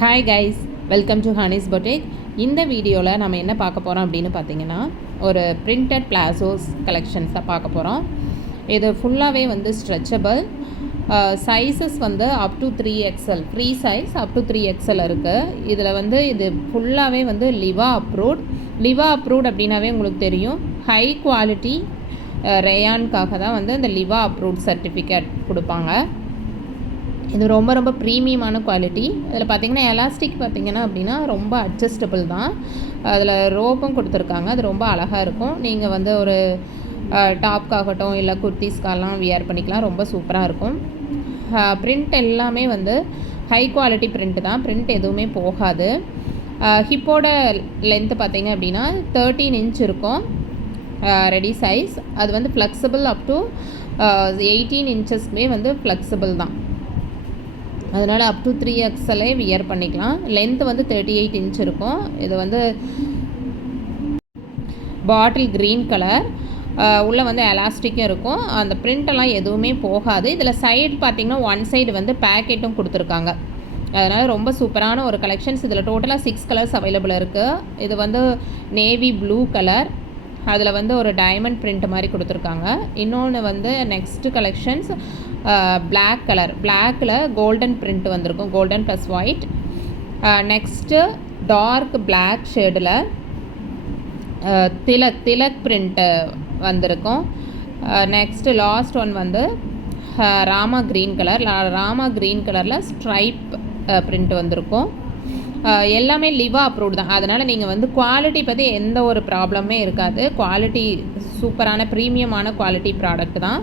Hi guys, welcome to Honey's boutique. இந்த வீடியோவில் நம்ம என்ன பார்க்க போகிறோம் அப்படின்னு பார்த்தீங்கன்னா, ஒரு பிரிண்டட் பிளாசோஸ் கலெக்ஷன்ஸ் தான் பார்க்க போகிறோம். இது ஃபுல்லாகவே வந்து ஸ்ட்ரெச்சபிள், சைஸஸ் வந்து up to 3XL, free size up to 3XL இருக்குது. இதில் வந்து இது ஃபுல்லாகவே வந்து லிவா அப்ரூவ்ட் அப்படின்னாவே உங்களுக்கு தெரியும், ஹை குவாலிட்டி ரேயானுக்காக தான் வந்து இந்த லிவா அப்ரூவ்ட் சர்டிஃபிகேட் கொடுப்பாங்க. இது ரொம்ப ரொம்ப ப்ரீமியமான குவாலிட்டி. இதில் பார்த்திங்கன்னா எலாஸ்டிக் பார்த்திங்கன்னா அப்படின்னா ரொம்ப அட்ஜஸ்டபிள் தான். அதில் ரோப்பும் கொடுத்துருக்காங்க, அது ரொம்ப அழகாக இருக்கும். நீங்கள் வந்து ஒரு டாப்காகட்டும் இல்லை குர்த்திஸ்க்காலாம் வியர் பண்ணிக்கலாம், ரொம்ப சூப்பராக இருக்கும். ப்ரிண்ட் எல்லாமே வந்து ஹை குவாலிட்டி ப்ரிண்ட் தான், ப்ரிண்ட் எதுவுமே போகாது. ஹிப்போட லென்த்து பார்த்திங்க அப்படின்னா 13 இன்ச் இருக்கும் ரெடி சைஸ். அது வந்து ஃப்ளெக்சிபிள் அப் டு 18 இன்ச்சஸ்மே வந்து ஃப்ளெக்சிபிள் தான். அதனால் அப் டு 3XL வியர் பண்ணிக்கலாம். லென்த்து வந்து 38 இன்ச் இருக்கும். இது வந்து பாட்டில் க்ரீன் கலர், உள்ளே வந்து எலாஸ்டிக்கும் இருக்கும். அந்த பிரிண்டெல்லாம் எதுவுமே போகாது. இதில் சைடு பார்த்திங்கன்னா ஒன் சைடு வந்து பேக்கெட்டும் கொடுத்துருக்காங்க. அதனால் ரொம்ப சூப்பரான ஒரு கலெக்ஷன்ஸ். இதில் டோட்டலாக 6 கலர்ஸ் அவைலபிள் இருக்குது. இது வந்து நேவி ப்ளூ கலர், அதில் வந்து ஒரு டைமண்ட் பிரிண்ட் மாதிரி கொடுத்துருக்காங்க. இன்னொன்று வந்து நெக்ஸ்ட்டு கலெக்ஷன்ஸ் பிளாக் கலர், பிளாக்கில் கோல்டன் பிரிண்ட் வந்திருக்கும், golden plus white. Next dark black ஷேடில் திலக் பிரிண்ட்டு வந்திருக்கும். நெக்ஸ்ட்டு லாஸ்ட் ஒன் வந்து rama green colour, rama green கலரில் ஸ்ட்ரைப் பிரிண்ட் வந்திருக்கும். எல்லாமே லிவா அப்ரூவ்ட் தான். அதனால் நீங்கள் வந்து குவாலிட்டி பற்றி எந்த ஒரு ப்ராப்ளமே இருக்காது. குவாலிட்டி சூப்பரான ப்ரீமியமான குவாலிட்டி ப்ராடக்ட் தான்.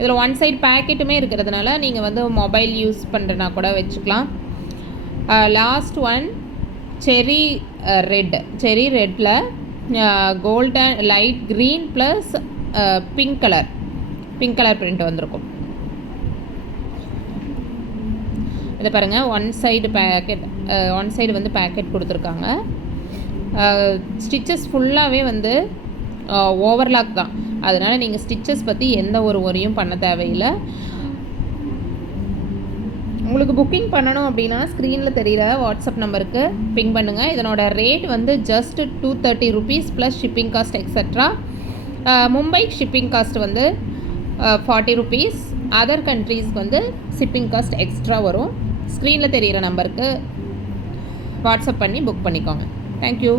இதில் ஒன் சைட் பேக்கெட்டுமே இருக்கிறதுனால நீங்கள் வந்து மொபைல் யூஸ் பண்ணுறனா கூட வச்சுக்கலாம். லாஸ்ட் ஒன் செரி ரெட்டில் golden light green plus pink colour print வந்திருக்கும். இதை பாருங்கள், ஒன் சைடு வந்து பேக்கெட் கொடுத்துருக்காங்க. ஸ்டிச்சஸ் ஃபுல்லாகவே வந்து ஓவர்லாக் தான். அதனால் நீங்கள் ஸ்டிச்சஸ் பற்றி எந்த ஒரு ஒரியும் பண்ண தேவையில்லை. உங்களுக்கு புக்கிங் பண்ணணும் அப்படின்னா ஸ்க்ரீனில் தெரிகிற வாட்ஸ்அப் நம்பருக்கு பிங் பண்ணுங்கள். இதனோட ரேட் வந்து just 230 rupees plus shipping cost extra. Mumbai shipping cost வந்து 40 rupees. அதர் கண்ட்ரீஸ்க்கு வந்து ஷிப்பிங் காஸ்ட் எக்ஸ்ட்ரா வரும். ஸ்க்ரீனில் தெரிகிற நம்பருக்கு வாட்ஸ்அப் பண்ணி புக் பண்ணிக்கோங்க. தேங்க்யூ.